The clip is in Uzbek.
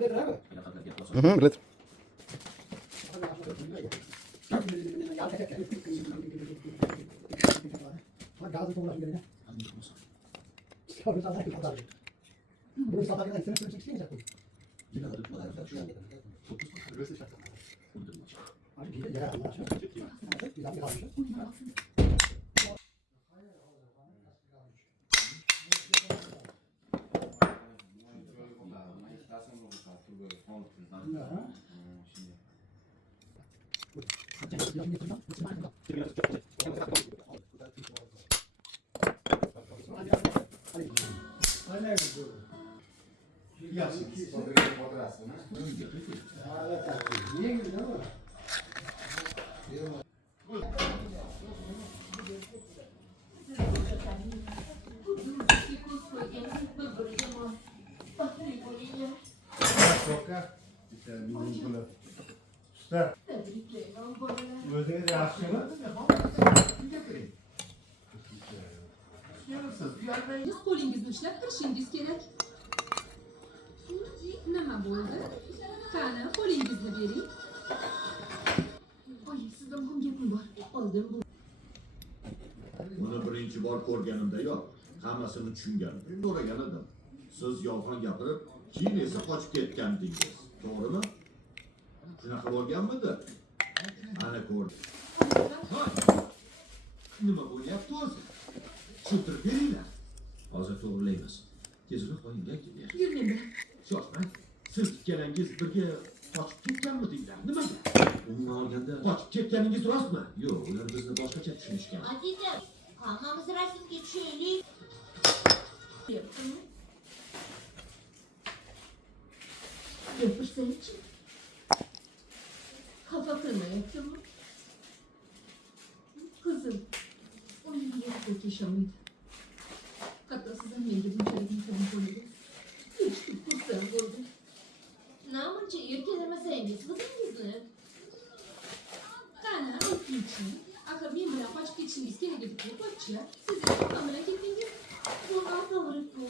Bilet. Usta, o'zingiz yaxshimi? Siz qo'lingizni ushlab turishingiz kerak. Nima bo'ldi? Qani, qo'lingizni bering. Oy, sizda muhim gapim bor. Oldin bu. Buni birinchi bor ko'rganimda-yoq hammasini tushunganim. So'ragan edim. Siz yolg'on gapirib, keyin esa qochib ketgandingiz. To'g'rimi? Shunaqa bo'lganmidi? Ana ko'rdim. Nima bo'lyapti o'zi? Tushuntirib beringlar. Hozir to'g'rilaymiz. Tezroq oyimga aytib ber. Yurmanglar. Shoshmang. Siz ikkalangiz birga qochib ketganmidinglar? Nimaga? Umuman olganda qochib ketganingiz rostmi? Yo'q, ular bizni boshqacha tushunishgan. Azizim, hammamiz rasmga tushaylik. Gapirsanchi. Xafa qilmayaptimi? Qizim, uning yo'qqa keshamaydi. Hatto siz ham menga bunchalik mehribon bo'lmadingiz. Hech kim xursand bo'ldi. Namuncha erkalamasangiz qizingizni. Qani, aytingchi. Axir men bilan qochib ketishingiz kerak edi-ku, pochcha. Siz ham bilan ketdingiz. Bu noto'g'ri-ku.